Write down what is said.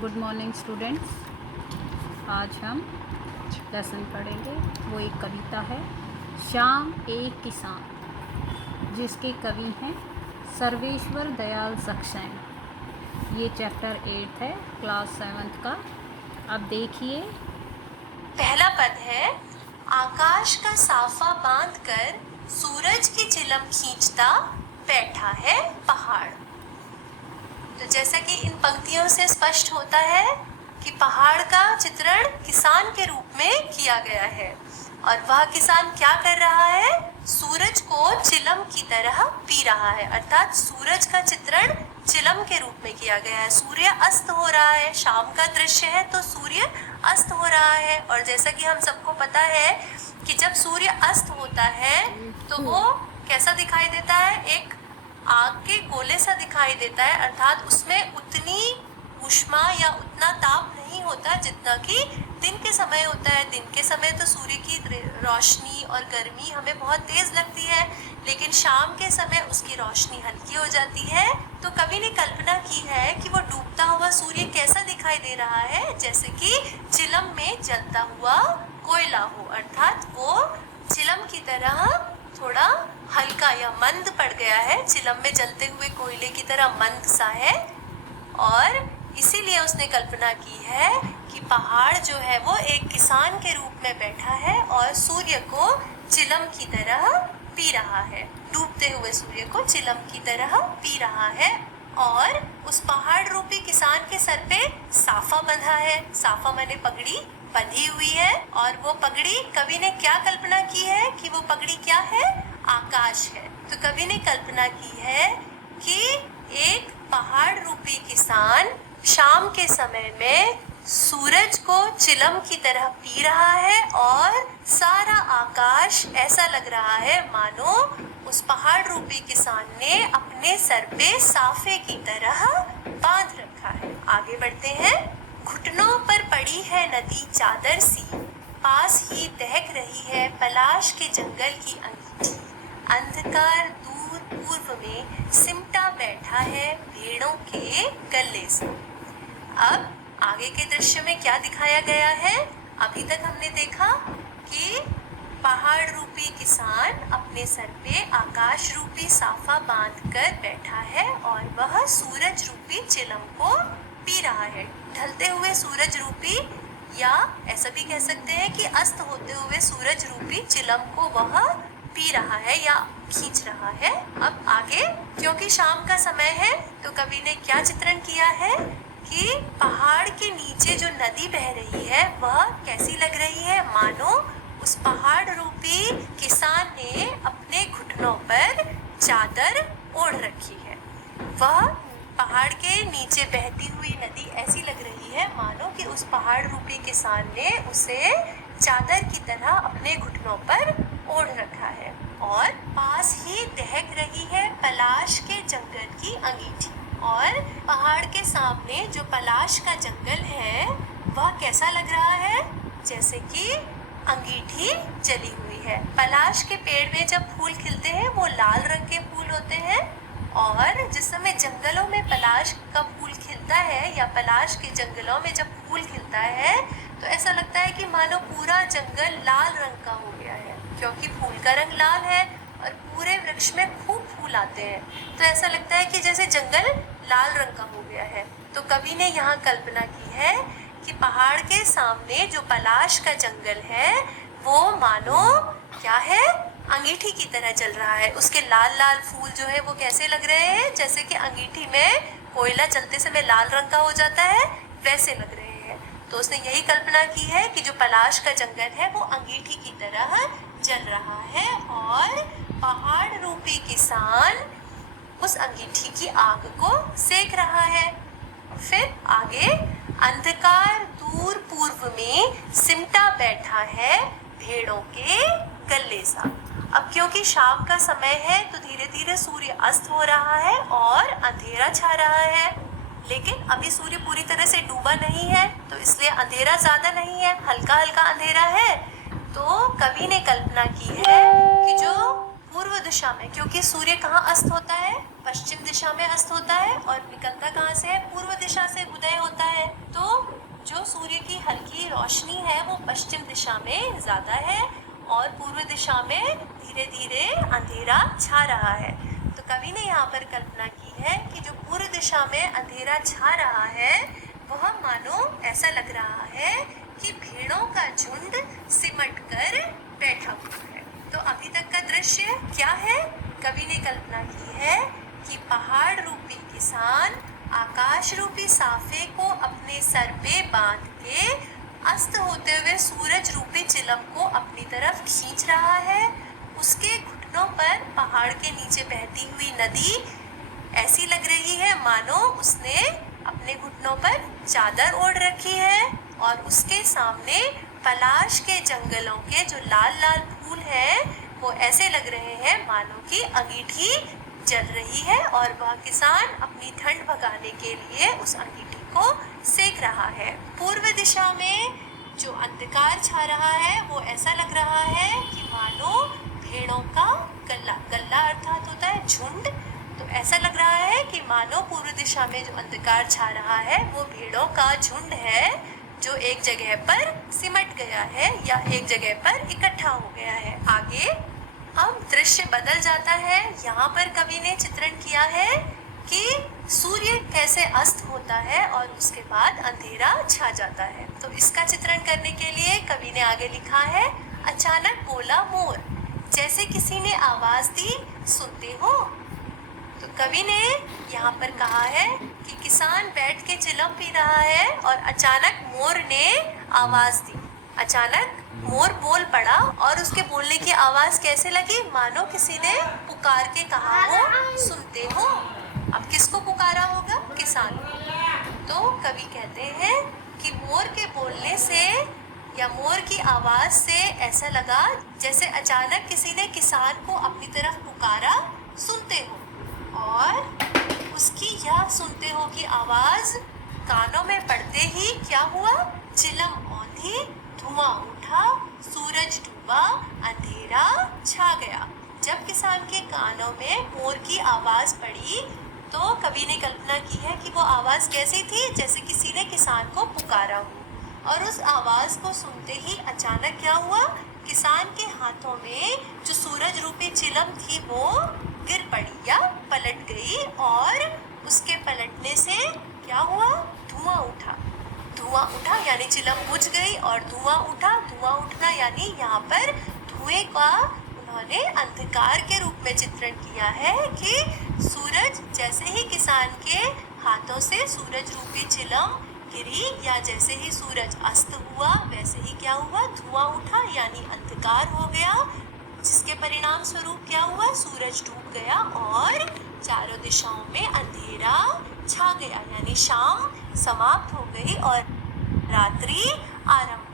Good morning students. आज हम lesson पढ़ेंगे। वो एक कविता है, शाम एक किसान, जिसके कवि हैं सर्वेश्वर दयाल सक्सेना। ये चैप्टर 8 है, क्लास 7 का। अब देखिए, पहला पद है, आकाश का साफा बांधकर सूरज की चिलम खींचता बैठा है पहाड़। तो जैसा कि इन पंक्तियों से स्पष्ट होता है कि पहाड़ का चित्रण किसान के रूप में किया गया है और वह किसान क्या कर रहा है, सूरज को चिलम की तरह पी रहा है। अर्थात सूरज का चित्रण चिलम के रूप में किया गया है। सूर्य अस्त हो रहा है, शाम का दृश्य है तो सूर्य अस्त हो रहा है। और जैसा कि हम सबको पता है कि जब सूर्य अस्त होता है तो वो कैसा दिखाई देता है, एक आग के गोले सा दिखाई देता है। अर्थात उसमें उतनी ऊष्मा या उतना ताप नहीं होता जितना कि दिन के समय होता है। दिन के समय तो सूर्य की रोशनी और गर्मी हमें बहुत तेज लगती है, लेकिन शाम के समय उसकी रोशनी हल्की हो जाती है। तो कवि ने कल्पना की है कि वो डूबता हुआ सूर्य कैसा दिखाई दे रहा है, जैसे कि चिलम में जलता हुआ कोयला हो। अर्थात वो चिलम की तरह थोड़ा हल्का या मंद पड़ गया है, चिलम में जलते हुए कोयले की तरह मंद सा है। और इसीलिए उसने कल्पना की है कि पहाड़ जो है वो एक किसान के रूप में बैठा है और सूर्य को चिलम की तरह पी रहा है, डूबते हुए सूर्य को चिलम की तरह पी रहा है। और उस पहाड़ रूपी किसान के सर पे साफा बंधा है। साफा माने पगड़ी बंधी हुई है। और वो पगड़ी, कवि ने क्या कल्पना की है कि वो पगड़ी क्या है, आकाश है। तो कवि ने कल्पना की है कि एक पहाड़ रूपी किसान शाम के समय में सूरज को चिलम की तरह पी रहा है और सारा आकाश ऐसा लग रहा है मानो उस पहाड़ रूपी किसान ने अपने सर पे साफे की तरह बांध रखा है। आगे बढ़ते हैं। घुटनों पर पड़ी है नदी चादर सी, पास ही दहक रही है पलाश के जंगल की अंगीठी। अंधकार दूर पूर्व में सिमटा बैठा है भेड़ों के गले से। अब आगे के दृश्य में क्या दिखाया गया है, अभी तक हमने देखा कि पहाड़ रूपी किसान अपने सर पे आकाश रूपी साफा बांधकर बैठा है और वह सूरज रूपी चिलम को पी रहा है। ढलते हुए सूरज रूपी, या ऐसा भी कह सकते हैं कि अस्त होते हुए सूरज रूपी चिलम को वह पी रहा है या खींच रहा है। अब आगे, क्योंकि शाम का समय है तो कवि ने क्या चित्रण किया है कि पहाड़ के नीचे जो नदी बह रही है वह कैसी लग रही है, मानो उस पहाड़ रूपी किसान ने अपने घुटनों पर चादर ओढ़ रखी है। वह पहाड़ के नीचे बहती हुई नदी ऐसी लग रही है मानो कि उस पहाड़ रूपी किसान ने उसे चादर की तरह अपने घुटनों पर ओढ़ रखा है। और पास ही दहक रही है पलाश के जंगल की अंगीठी। और पहाड़ के सामने जो पलाश का जंगल है वह कैसा लग रहा है, जैसे कि अंगीठी जली हुई है। पलाश के पेड़ में जब फूल खिलते हैं वो लाल रंग के फूल होते हैं, और जिस समय जंगलों में पलाश का फूल खिलता है या पलाश के जंगलों में जब फूल खिलता है तो ऐसा लगता है कि मानो पूरा जंगल लाल रंग का हो गया है, क्योंकि फूल का रंग लाल है और पूरे वृक्ष में खूब फूल आते हैं। तो ऐसा लगता है कि जैसे जंगल लाल रंग का हो गया है। तो कवि ने यहाँ कल्पना की है कि पहाड़ के सामने जो पलाश का जंगल है वो मानो क्या है, अंगीठी की तरह जल रहा है। उसके लाल लाल फूल जो है वो कैसे लग रहे हैं, जैसे कि अंगीठी में कोयला जलते समय लाल रंग का हो जाता है वैसे लग रहे हैं। तो उसने यही कल्पना की है कि जो पलाश का जंगल है वो अंगीठी की तरह जल रहा है और पहाड़ रूपी किसान उस अंगीठी की आग को सेक रहा है। फिर आगे, अंधकार दूर पूर्व में सिमटा बैठा है भेड़ों के गले सा। अब क्योंकि शाम का समय है तो धीरे धीरे सूर्य अस्त हो रहा है और अंधेरा छा रहा है, लेकिन अभी सूर्य पूरी तरह से डूबा नहीं है तो इसलिए अंधेरा ज्यादा नहीं है, हल्का हल्का अंधेरा है। तो कवि ने कल्पना की है कि जो पूर्व दिशा में, क्योंकि सूर्य कहाँ अस्त होता है, पश्चिम दिशा में अस्त होता है और निकलता कहाँ से है, पूर्व दिशा से उदय होता है। सूर्य की हल्की रोशनी है वो पश्चिम दिशा में ज़्यादा है और पूर्व दिशा में धीरे धीरे अंधेरा छा रहा है। तो कवि ने यहाँ पर कल्पना की है कि जो पूर्व दिशा में अंधेरा छा रहा है वह मानो ऐसा लग रहा है कि भेड़ों का झुंड सिमट कर बैठा हुआ है। तो अभी तक का दृश्य क्या है? कवि ने कल्पना की है कि पहाड़ रूपी किसान आकाश रूपी साफे को अपने सर पे बांध के अस्त होते हुए सूरज रूपी चिलम को अपनी तरफ खींच रहा है। उसके घुटनों पर पहाड़ के नीचे बहती हुई नदी ऐसी लग रही है मानो उसने अपने घुटनों पर चादर ओढ़ रखी है और उसके सामने पलाश के जंगलों के जो लाल लाल फूल हैं वो ऐसे लग रहे हैं मानो कि अंगीठी जल रही है और वह किसान अपनी ठंड भगाने के लिए उस अंगीठी को सेक रहा है। पूर्व दिशा में जो अंधकार छा रहा है वो ऐसा लग रहा है कि मानो भेड़ों का गल्ला, गल्ला अर्थात होता है झुंड, तो ऐसा लग रहा है कि मानो पूर्व दिशा में जो अंधकार छा रहा है वो भेड़ों का झुंड है जो एक जगह पर सिमट गया है या एक जगह पर इकट्ठा हो गया है। आगे अब दृश्य बदल जाता है। यहाँ पर कवि ने चित्रण किया है कि सूर्य कैसे अस्त होता है और उसके बाद अंधेरा छा जाता है। तो इसका चित्रण करने के लिए कवि ने आगे लिखा है, अचानक बोला मोर, जैसे किसी ने आवाज दी, सुनते हो। तो कवि ने यहाँ पर कहा है कि किसान बैठ के चिलम पी रहा है और अचानक मोर ने आवाज दी। अचानक मोर बोल पड़ा और उसके बोलने की आवाज कैसे लगी? मानो किसी ने पुकार के कहा हो, सुनते हो। अब किसको पुकारा होगा? किसान को। तो कवि कहते हैं कि मोर के बोलने से या मोर की आवाज से ऐसा लगा जैसे अचानक किसी ने किसान को अपनी तरफ पुकारा, सुनते हो। और उसकी यह सुनते हो की आवाज कानों में पड़ते ही क्या हुआ? चिलम औंधी, धुआं उठा, सूरज डूबा, अंधेरा छा गया। जब किसान के कानों में मोर की आवाज पड़ी तो कवि ने कल्पना की है कि वो आवाज कैसी थी? जैसे किसी ने किसान को पुकारा हो। और उस आवाज को सुनते ही अचानक क्या हुआ? किसान के हाथों में जो सूरज रूपी चिलम थी वो गिर पड़ी या पलट गई और उसके पलटने से क्या हुआ? धुआं उठा। धुआं उठा यानी चिलम बुझ गई और धुआं उठा। धुआं उठना यानी यहाँ पर धुएं का उन्होंने अंधकार के रूप में चित्रण किया है कि सूरज जैसे ही किसान के हाथों से सूरज रूपी चिलम गिरी या जैसे ही सूरज अस्त हुआ वैसे ही क्या हुआ? धुआं उठा यानी अंधकार हो गया, जिसके परिणाम स्वरूप क्या हुआ? सूरज डूब गया और चारों दिशाओं में अंधेरा छा गया यानी शाम समाप्त हो गई और रात्रि आरंभ